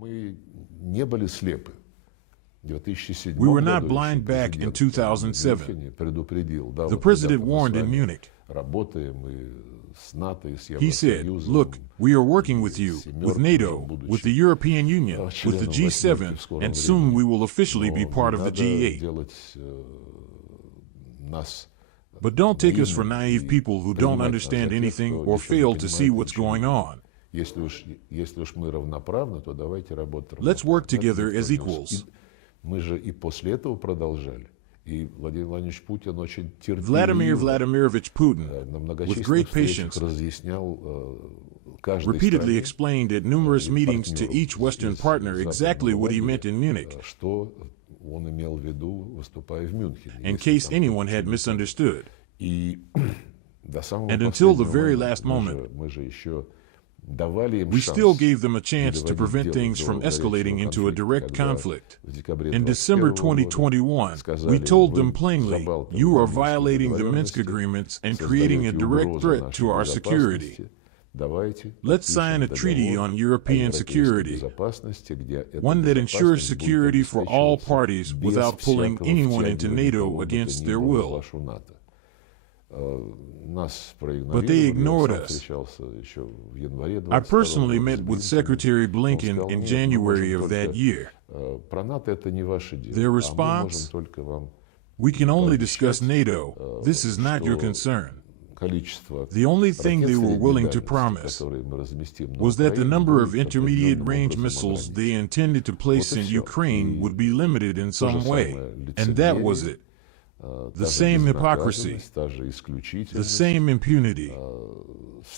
Мы не были слепы. В 2007 We were not году blind back in 2007. предупредил, да, The вот president ребята, мы с warned in вами Munich. работаем и с НАТО, и с He said, Евросоюзом, look, we are working with и you, с with «семеркой», NATO, будучи with the European Union, with the членом G7, «восьмерки» в скором and soon времени. we will officially be Но part не of the надо G8. делать нас But don't take us for наивными naive и people who don't принимать нас за understand тех, anything кто or ничего не fail to see понимает и what's ничего не going делает. on. Если уж мы равноправны, то давайте работать Let's work равноправно. together Это as никто не equals. Мы же и после этого продолжали. И Владимир Владимирович Путин очень Vladimir терпеливо Vladimirovich Putin, на with многочисленных great встречах patience, разъяснял каждой repeatedly стране explained at numerous и meetings to партнеру each Western из partner exactly западного what he лагеря, meant in Munich, что он имел в виду, выступая в Мюнхене. in если case там anyone had что-то. misunderstood. И до самого And until the последнего very момента last moment, мы же еще давали им we шанс still gave them a chance to переводить prevent дело things до from escalating горячего into a direct конфликта, когда conflict. в декабре In December 2021 года 2021, сказали, we told вы them plainly, забалтываете you are Минские violating the Minsk договоренности, agreements and creating a создаете direct угрозу threat нашей to our security. безопасности. Давайте Let's sign a подпишем treaty договор on о European европейской security, безопасности, где эта one that ensures безопасность будет security for all обеспечиваться parties без without pulling всякого anyone into втягивания NATO кого бы то against ни their было в will. вашу НАТО. Нас But they проигнорировали. ignored Я сам us. встречался еще в январе I 22 personally года met с with Блинкеном. Secretary Он Blinken сказал, in нет, мы January можем of that только year. про НАТО это не ваше дело, Their а мы response? можем только вам We can only пообещать, discuss NATO. This is not your что concern. количество The only thing ракет they were средней willing to дальности, promise которые мы разместим на was that the Украине, number of будет intermediate определенным range образом missiles ограничен. they intended to place Вот и in всё. Ukraine И would be limited in то же some way. самое And that was лицемерие, it. та The же same hypocrisy, безнаказанность, та же the исключительность, same impunity,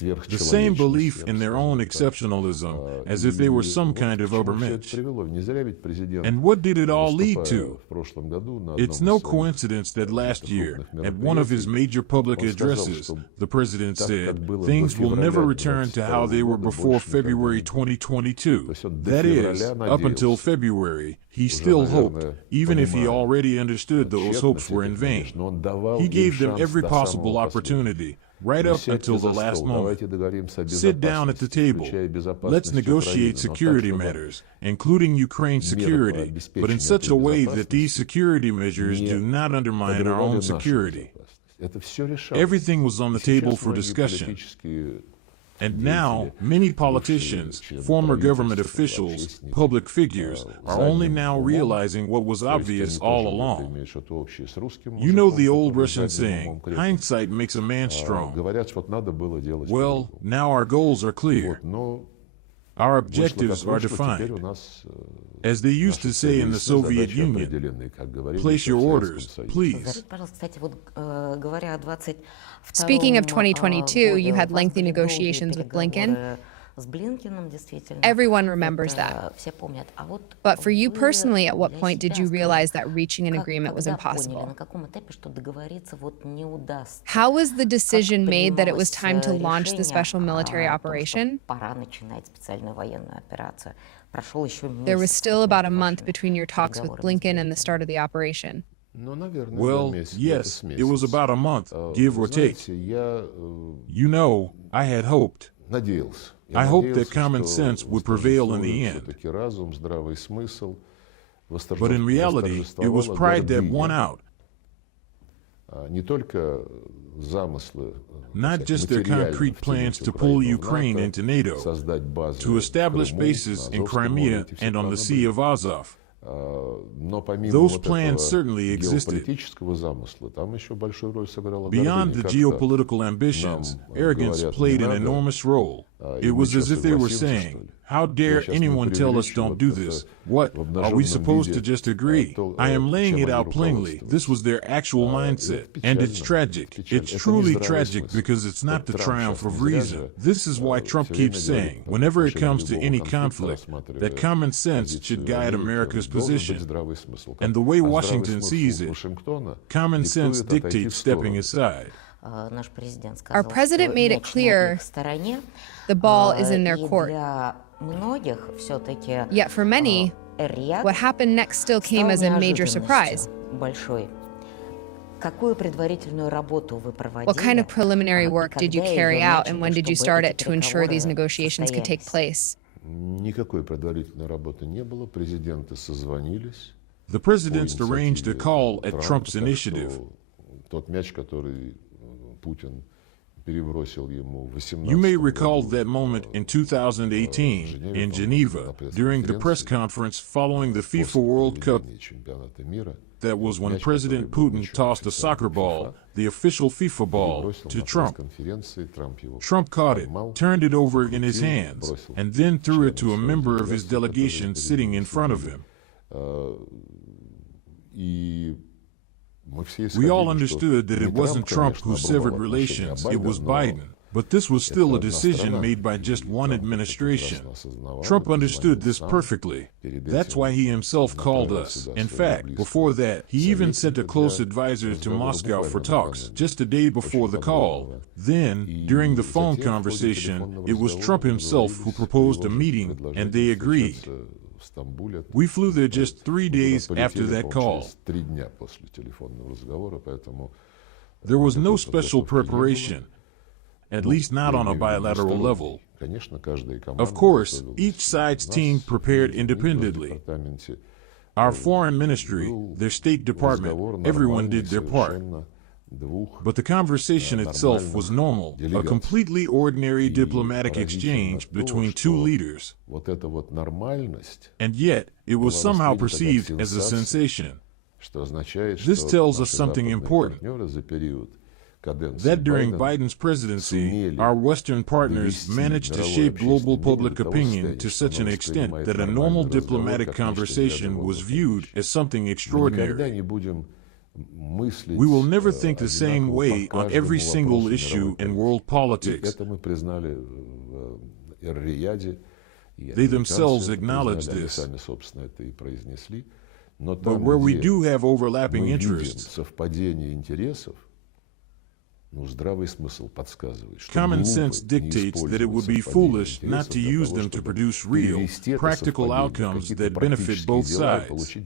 the same belief сверхчеловечность, in their скажем own так. exceptionalism, as if they were some Вот kind к of чему всё overmensch. это привело. Не зря ведь президент, And what did it all lead выступая to? в прошлом году на It's одном no из своих coincidence that last year, крупных at one of his мероприятий, major public он сказал, addresses, что the president так, said, как было до things will never февраля return to how they 22 were года, before больше никогда February не будет. 2022. То есть он до That is, февраля up until надеялся. February, he Уже, still hoped, наверное, even if he понимая already understood those hopes тщетность were in этих vain. надежд, но он давал He им gave them шанс every до possible самого последнего. opportunity, right up Сядьте until за the last стол, moment. давайте договоримся о Sit down at the безопасности, table. включая Let's безопасность negotiate Украины, но так, security чтобы matters, including Ukraine's security, but in such a way that these security measures do not undermine our подрывали own нашу security. безопасность. Это все решалось. Everything was on the И table сейчас for многие discussion. политические And now, many politicians, члены former government правительства, officials, общественники, public figures, are only now realizing what was то есть obvious они all тоже along. имеют что-то общее с русским You know мужиком, the old который Russian задним saying, умом крепок. hindsight makes a man strong. Говорят, что надо было делать Well, по-другому. now our goals are clear. Вот, но Our вышло, objectives как are вышло, теперь у defined. нас As they used to наши say in the цели ясны, Soviet задачи Union, определены, как говорили place еще your в orders, Советском Союзе. please. Скажите, пожалуйста, кстати, вот говоря о 22 Speaking of 2022, you had у вас lengthy были долгие negotiations with Blinken. переговоры с Блинкеном, действительно. Everyone remembers Это that. все помнят. А вот But for you вы personally, at what для point did себя you скажите, realize that reaching an agreement was когда поняли, impossible? на каком этапе, что договориться вот не удастся? How was the Как decision made that it was принималось time to launch the решение special military о том, что operation? пора начинать специальную военную операцию? Прошел еще There was месяц still about a между month вашими between your talks with переговорами с Blinken and the Блинкеном. start of the operation. Ну, наверное, Well, месяц, yes, где-то с it was месяц. about a month, give Вы or take. знаете, я You know, I had hoped. надеялся. I Я hoped that надеялся, common что sense would prevail in the восторжествует end. все-таки разум, здравый смысл. But in reality, it was восторжествовала pride that won гордыня. out, Не только замыслы, not так сказать, just their материально concrete втянуть plans to pull Украину в Ukraine НАТО, into NATO, создать базы to establish в Крыму, bases на in Азовском Crimea море, эти все and on the планы Sea были. of Azov. Но помимо Those вот plans этого certainly existed. геополитического замысла, там еще большую роль сыграла Beyond the гордыня. Как-то geopolitical ambitions, arrogance говорят, played не an надо, enormous role. и It мы was что, as if they were согласимся, что saying, ли? how dare Сейчас мы anyone tell us преувеличиваем don't do это this? What, в are we обнаженном supposed to виде, just agree? то, I am laying чем it они out plainly. руководствовались. This was their actual mindset. And it's печально, tragic. печально. It's Это не truly здравый tragic смысл. because it's not Вот the Трамп triumph сейчас of не зря reason. же, This is why Trump всё keeps время говорит, saying, там, whenever it решение comes to любого any конфликта, conflict, рассматривая that common sense позицию should guide Америки, America's должен быть position. здравый смысл. And the way А здравый Washington смысл sees it, Вашингтона common sense диктует отойти dictates в сторону. stepping aside. Наш президент сказал, president что made it мяч clear на их стороне. the ball is in their И court. для многих все-таки Yet for many, Эр-Рияд what happened next still came as a major surprise. большой. Какую предварительную работу вы проводили? What kind of preliminary work did you когда carry её out, and начали, when did you чтобы start эти it to ensure these переговоры negotiations could take состоялись? place? Никакой предварительной работы не было. Президенты созвонились. The presidents arranged a call at Trump's initiative. Тот мяч, который Путин перебросил ему в 18 You may recall that moment in 2018 in Geneva during the press conference following the FIFA World Cup. чемпионата мира. That was when President Putin tossed a soccer ball, the official FIFA ball, to Trump. Trump caught it, turned it over in his hands, and then threw it to a member of his delegation sitting in front of him. We all understood that it wasn't Trump who severed relations, it was Biden. But this was still a decision made by just one administration. Trump understood this perfectly. That's why he himself called us. In fact, before that, he even sent a close advisor to Moscow for talks, just a day before the call. Then, during the phone conversation, it was Trump himself who proposed a meeting, and they agreed. We flew there just 3 days after that call. There was no special preparation. At least not on a bilateral level. Of course, each side's team prepared independently. Our foreign ministry, their State Department, everyone did their part. But the conversation itself was normal, a completely ordinary diplomatic exchange between two leaders. And yet, it was somehow perceived as a sensation. This tells us something important. That during Biden's presidency, our Western partners managed to shape global public opinion to such an extent that a normal diplomatic conversation was viewed as something extraordinary. We will never think the same way on every single issue in world politics. They themselves acknowledge this. But where we do have overlapping interests, common sense dictates that it would be foolish not to use them to produce real, practical outcomes that benefit both sides.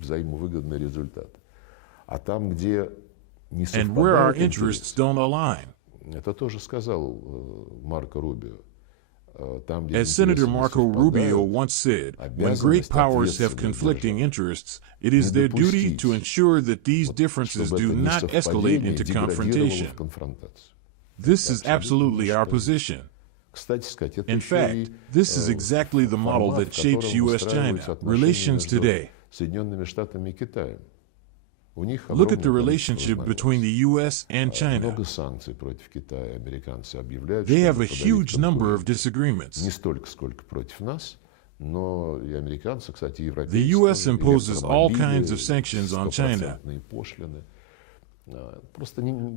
And where our interests don't align. As Senator Marco Rubio once said, when great powers have conflicting interests, it is their duty to ensure that these differences do not escalate into confrontation. This is absolutely our position. In fact, this is exactly the model that shapes U.S.-China relations today. Look at the relationship between the U.S. and China. They have a huge number of disagreements. The U.S. imposes all kinds of sanctions on China,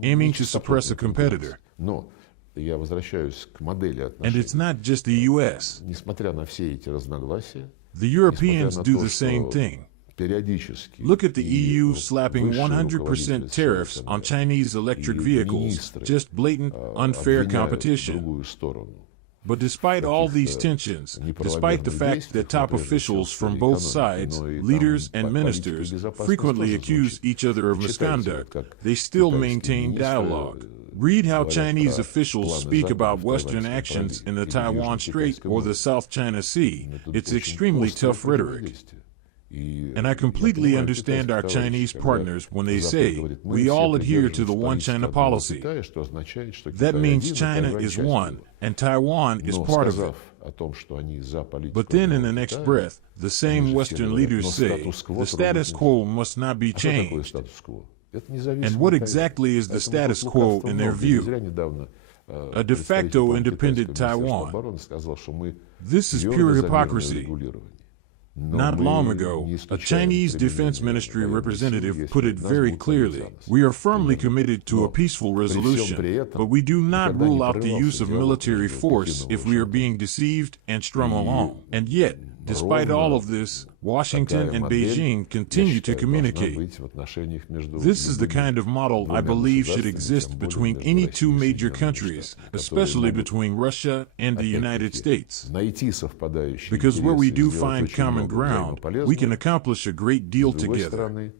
aiming to suppress a competitor. And it's not just the U.S. The Europeans do the same thing. Look at the EU slapping 100% tariffs on Chinese electric vehicles, just blatant, unfair competition. But despite all these tensions, despite the fact that top officials from both sides, leaders and ministers, frequently accuse each other of misconduct, they still maintain dialogue. Read how Chinese officials speak about Western actions in the Taiwan Strait or the South China Sea. It's extremely tough rhetoric. And I completely understand our Chinese partners when they say, we all adhere to the one China policy. That means China is one, and Taiwan is part of it. But then in the next breath, the same Western leaders say, the status quo must not be changed. And what exactly is the status quo in their view? A de facto independent Taiwan. This is pure hypocrisy. Not long ago, a Chinese Defense Ministry representative put it very clearly. We are firmly committed to a peaceful resolution, but we do not rule out the use of military force if we are being deceived and strung along. And yet, despite all of this, Washington and Beijing continue to communicate. This is the kind of model I believe should exist between any two major countries, especially between Russia and the United States. Because where we do find common ground, we can accomplish a great deal together.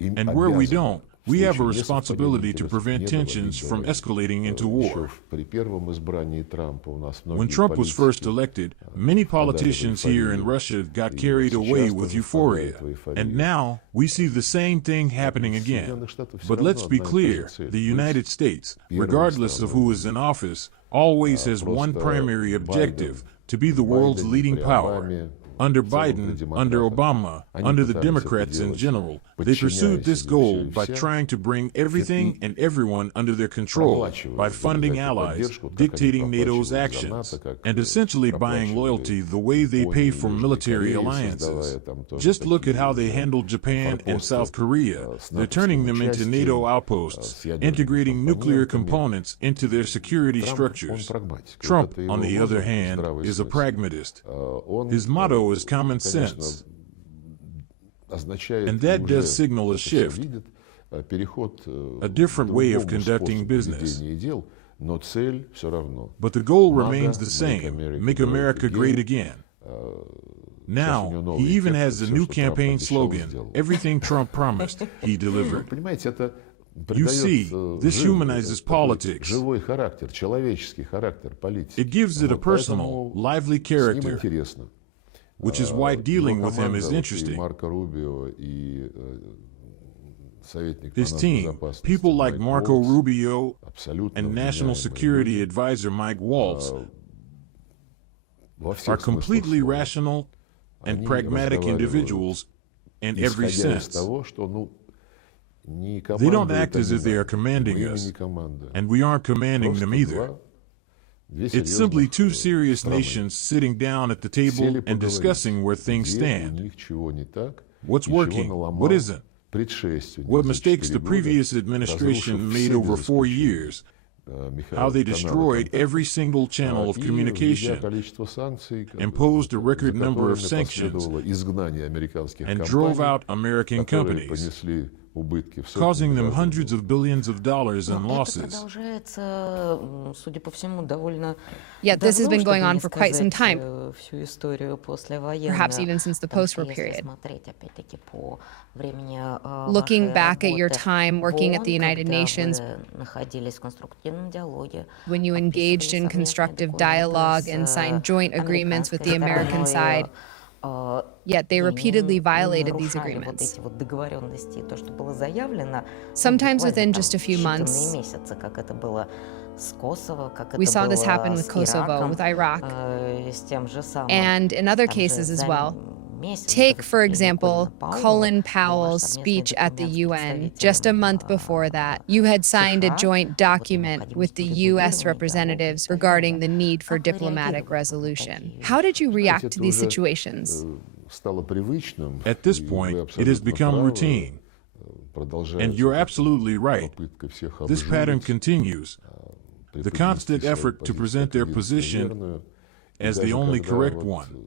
And where we don't, We have a случае responsibility to несовпадения prevent интересов не было tensions видно from раньше. escalating into Еще war. при первом избрании Трампа у нас многие When Trump was first политики elected, many politicians here in Russia got carried away with euphoria. And now we see the same thing happening again. But let's be clear, the United States, regardless of who is in office, always has one primary objective: to be the world's leading power. Under Biden, under Obama, under the Democrats in general, they pursued this goal by trying to bring everything and everyone under their control, by funding allies, dictating NATO's actions, and essentially buying loyalty the way they pay for military alliances. Just look at how they handled Japan and South Korea. They're turning them into NATO outposts, integrating nuclear components into their security structures. Trump, on the other hand, is a pragmatist. His motto is common sense. And that does signal a shift, a different way of conducting business. But the goal remains the same: make America great again. Now, he even has a new campaign slogan: everything Trump promised, he delivered. You see, this humanizes politics. It gives it a personal, lively character, which is why dealing with him is interesting. His team, people like Marco Rubio and National Security Advisor Mike Waltz, are completely rational and pragmatic individuals in every sense. They don't act as if they are commanding us, and we aren't commanding them either. It's simply two serious nations sitting down at the table and discussing where things stand. What's working? What isn't? What mistakes the previous administration made over 4 years? How they destroyed every single channel of communication, imposed a record number of sanctions, and drove out American companies, causing them hundreds of billions of dollars in losses. Yet this has been going on for quite some time, perhaps even since the post-war period. Looking back at your time working at the United Nations, when you engaged in constructive dialogue and signed joint agreements with the American side, yet they repeatedly violated these agreements. Sometimes within just a few months. We saw this happen with Kosovo, with Iraq, and in other cases as well. Take, for example, Colin Powell's speech at the UN. Just a month before that, you had signed a joint document with the U.S. representatives regarding the need for diplomatic resolution. How did you react to these situations? At this point, it has become routine. And you're absolutely right. This pattern continues. The constant effort to present their position as the only correct one.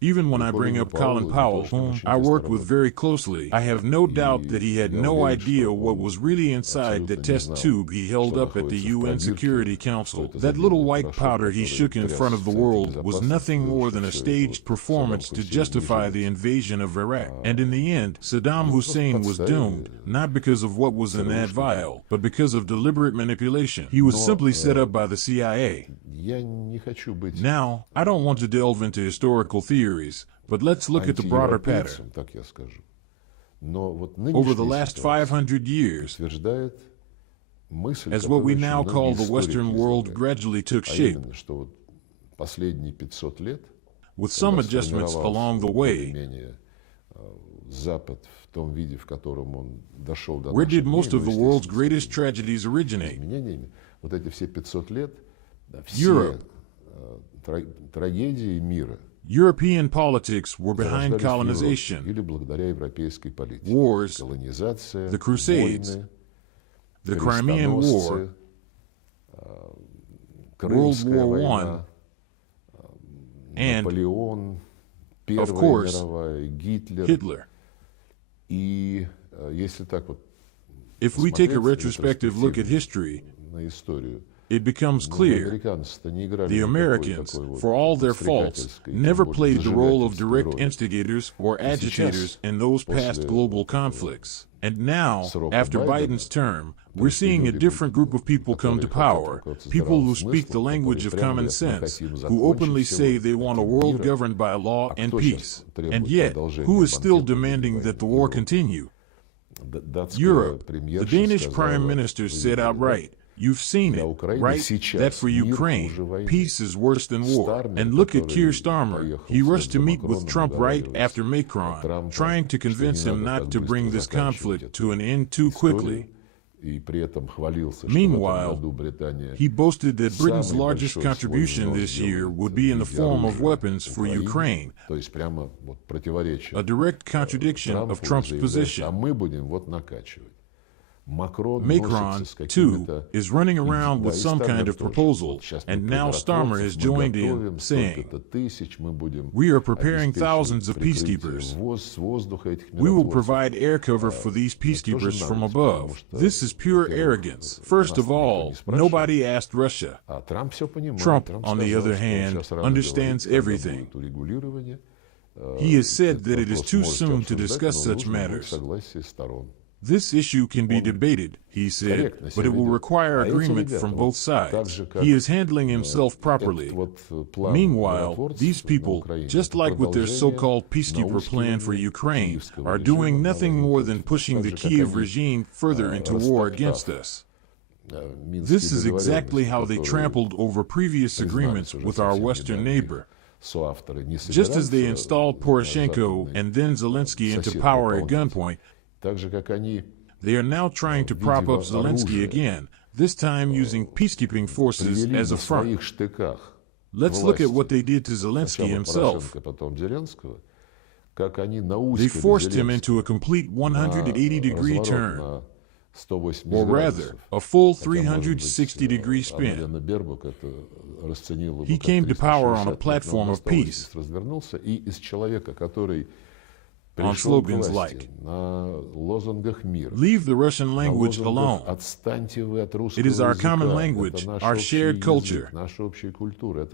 Even when I bring up Colin Powell, whom I worked with very closely, I have no doubt that he had no idea what was really inside the test tube he held up at the UN Security Council. That little white powder he shook in front of the world was nothing more than a staged performance to justify the invasion of Iraq. And in the end, Saddam Hussein was doomed, not because of what was in that vial, but because of deliberate manipulation. He was simply set up by the CIA. Now, I don't want to delve into historical theories, but let's look at the broader pattern. Over the last 500 years, as what we now call the Western world gradually took shape, with some adjustments along the way, where did most of the world's greatest tragedies originate? Europe. European politics were behind colonization, wars, the Crusades, the Crimean War, World War I, and, of course, Hitler. If we take a retrospective look at history, it becomes clear the Americans, for all their faults, never played the role of direct instigators or agitators in those past global conflicts. And now, after Biden's term, we're seeing a different group of people come to power, people who speak the language of common sense, who openly say they want a world governed by law and peace, and yet, who is still demanding that the war continue? Europe. The Danish Prime Minister said outright, "You've seen it, right? That for Ukraine, peace is worse than war." And look at Keir Starmer. He rushed to meet with Trump right after Macron, trying to convince him not to bring this conflict to an end too quickly. Meanwhile, he boasted that Britain's largest contribution this year would be in the form of weapons for Ukraine, a direct contradiction of Trump's position. Macron, too, is running around with some kind of proposal, and now Starmer has joined in, saying, "We are preparing thousands of peacekeepers. We will provide air cover for these peacekeepers from above." This is pure arrogance. First of all, nobody asked Russia. Trump, on the other hand, understands everything. He has said that it is too soon to discuss such matters. This issue can be debated, he said, but it will require agreement from both sides. He is handling himself properly. Meanwhile, these people, just like with their so-called peacekeeper plan for Ukraine, are doing nothing more than pushing the Kiev regime further into war against us. This is exactly how they trampled over previous agreements with our Western neighbor. Just as they installed Poroshenko and then Zelensky into power at gunpoint, they are now trying to prop up Zelensky again, this time using peacekeeping forces as a front. Let's look at what they did to Zelensky himself. They forced him into a complete 180-degree turn, or rather, a full 360-degree spin. He came to power on a platform of peace, on slogans like, "Leave the Russian language alone. It is our common language, our shared culture."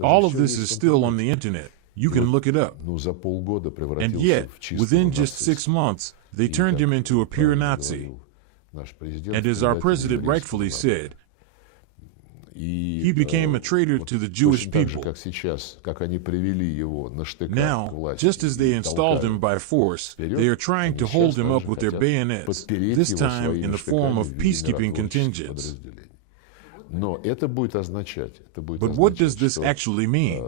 All of this is still on the internet. You can look it up. And yet, within just 6 months, they turned him into a pure Nazi. And as our president rightfully said, he became a traitor to the Jewish people. Now, just as they installed him by force, they are trying to hold him up with their bayonets, this time in the form of peacekeeping contingents. But what does this actually mean?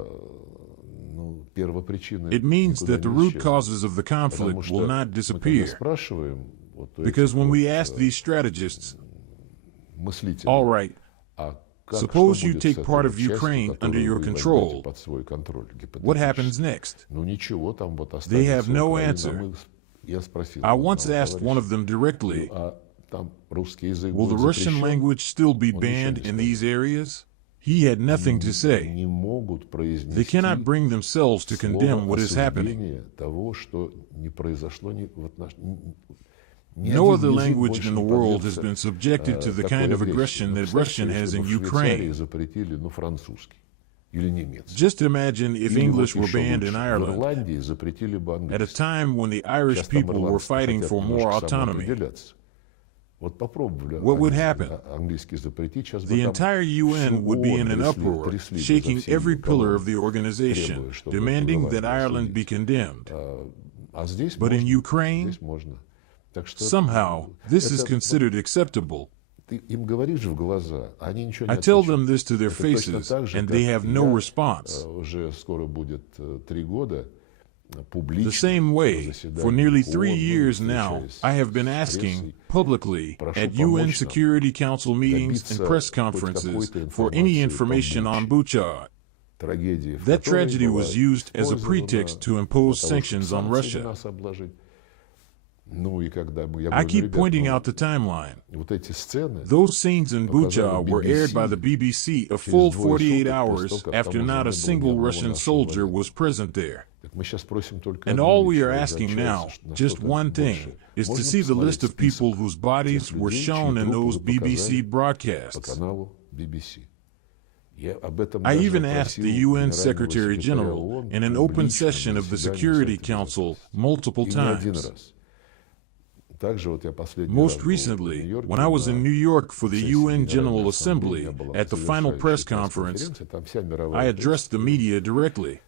It means that the root causes of the conflict will not disappear. Because when we ask these strategists, all right, suppose you take part of Ukraine under your control. What happens next? They have no answer. I once asked one of them directly, will the Russian language still be banned in these areas? He had nothing to say. They cannot bring themselves to condemn what is happening. No other language in the world has been subjected to the kind of aggression that Russian has in Ukraine. Just imagine if English were banned in Ireland at a time when the Irish people were fighting for more autonomy. What would happen? The entire UN would be in an uproar, shaking every pillar of the organization, demanding that Ireland be condemned. But in Ukraine, somehow, this is considered acceptable. I tell them this to their faces, and they have no response. The same way, for nearly 3 years now, I have been asking, publicly, at UN Security Council meetings and press conferences, for any information on Bucha. That tragedy was used as a pretext to impose sanctions on Russia. I keep pointing out the timeline. Those scenes in Bucha were aired by the BBC a full 48 hours after not a single Russian soldier was present there. And all we are asking now, just one thing, is to see the list of people whose bodies were shown in those BBC broadcasts. I even asked the UN Secretary General in an open session of the Security Council multiple times. Most recently, when I was in New York for the UN General Assembly at the final press conference, I addressed the media directly.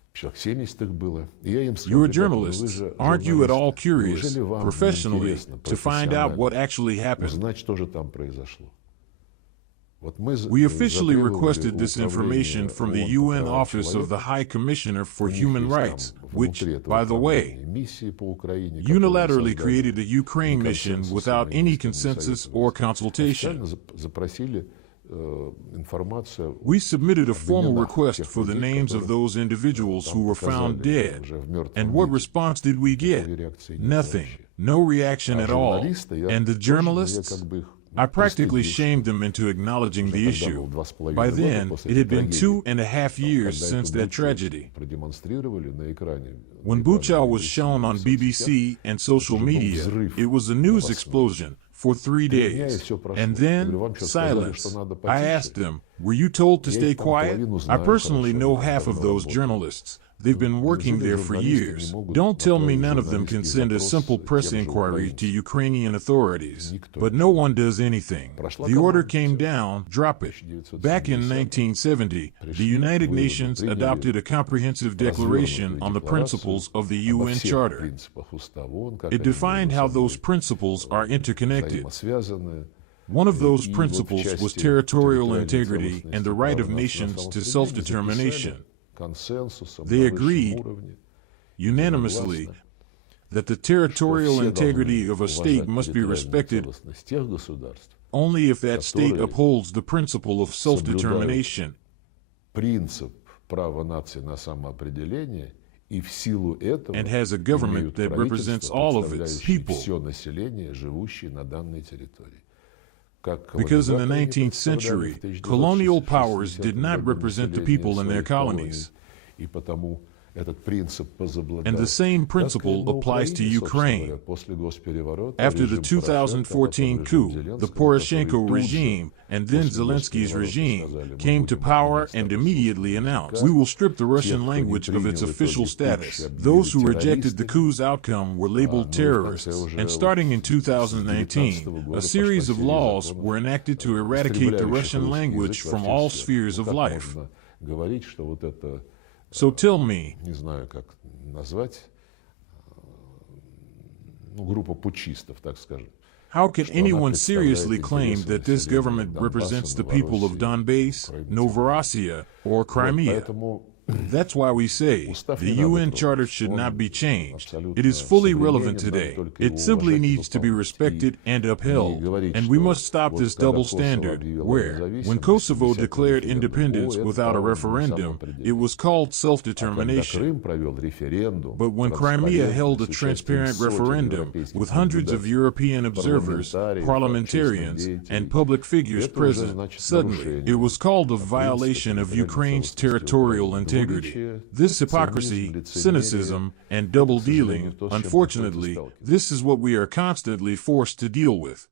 You're journalists. Aren't you at all curious, professionally, to find out what actually happened? We officially requested this information from the UN Office of the High Commissioner for Human Rights, which, by the way, unilaterally created a Ukraine mission without any consensus or consultation. We submitted a formal request for the names of those individuals who were found dead. And what response did we get? Nothing. No reaction at all. And the journalists? I practically shamed them into acknowledging the issue. By then, it had been 2.5 years since that tragedy. When Bucha was shown on BBC and social media, it was a news explosion for 3 days. And then, silence. I asked them, were you told to stay quiet? I personally know half of those journalists. They've been working there for years. Don't tell me none of them can send a simple press inquiry to Ukrainian authorities. But no one does anything. The order came down, drop it. Back in 1970, the United Nations adopted a comprehensive declaration on the principles of the UN Charter. It defined how those principles are interconnected. One of those principles was territorial integrity and the right of nations to self-determination. They agreed unanimously that the territorial integrity of a state must be respected only if that state upholds the principle of self-determination. And has a government that represents all of its people. Because in the 19th century, colonial powers did not represent the people in their colonies. And the same principle applies to Ukraine. After the 2014 coup, the Poroshenko regime and then Zelensky's regime came to power and immediately announced, we will strip the Russian language of its official status. Those who rejected the coup's outcome were labeled terrorists. And starting in 2019, a series of laws were enacted to eradicate the Russian language from all spheres of life. So tell me, how can anyone seriously claim that this government represents the people of Donbass, Novorossiya, or Crimea? That's why we say the UN Charter should not be changed. It is fully relevant today. It simply needs to be respected and upheld. And we must stop this double standard where, when Kosovo declared independence without a referendum, it was called self-determination. But when Crimea held a transparent referendum with hundreds of European observers, parliamentarians, and public figures present, suddenly it was called a violation of Ukraine's territorial integrity. This hypocrisy, cynicism, and double-dealing, unfortunately, this is what we are constantly forced to deal with.